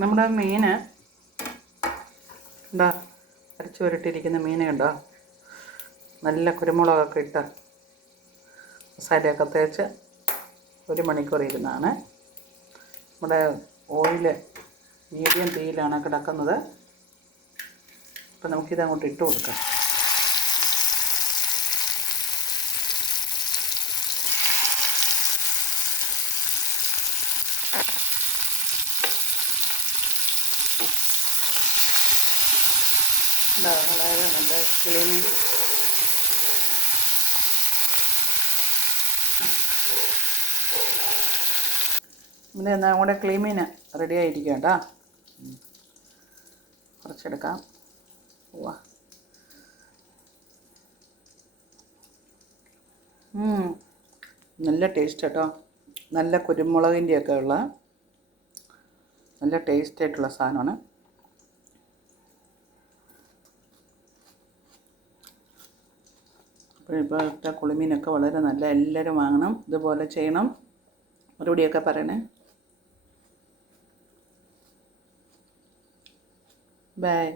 നമ്മുടെ മീൻ എന്താ അരച്ചു വരട്ടിയിരിക്കുന്ന മീൻ കണ്ടോ, നല്ല കുരുമുളകൊക്കെ ഇട്ട് മസാലയൊക്കെ തേച്ച് 1 മണിക്കൂർ ഇരുന്നാണ്. നമ്മുടെ ഓയില് മീഡിയം തീയിലാണ് കിടക്കുന്നത്. അപ്പം നമുക്കിതങ്ങോട്ട് ഇട്ട് കൊടുക്കാം. വളരെ നല്ല ക്ലീൻ പിന്നെ എന്നാൽ കൂടെ ക്ലീമീന് റെഡി ആയിരിക്കും കേട്ടോ. കുറച്ചെടുക്കാം. വാ, നല്ല ടേസ്റ്റ് കേട്ടോ. നല്ല കുരുമുളകിൻ്റെയൊക്കെ ഉള്ള നല്ല ടേസ്റ്റായിട്ടുള്ള സാധനമാണ്. അപ്പോൾ ഇപ്പോഴത്തെ കുളിമീനൊക്കെ വളരെ നല്ല, എല്ലാവരും വാങ്ങണം, ഇതുപോലെ ചെയ്യണം. മറുപടിയൊക്കെ പറയണേ. ബൈ.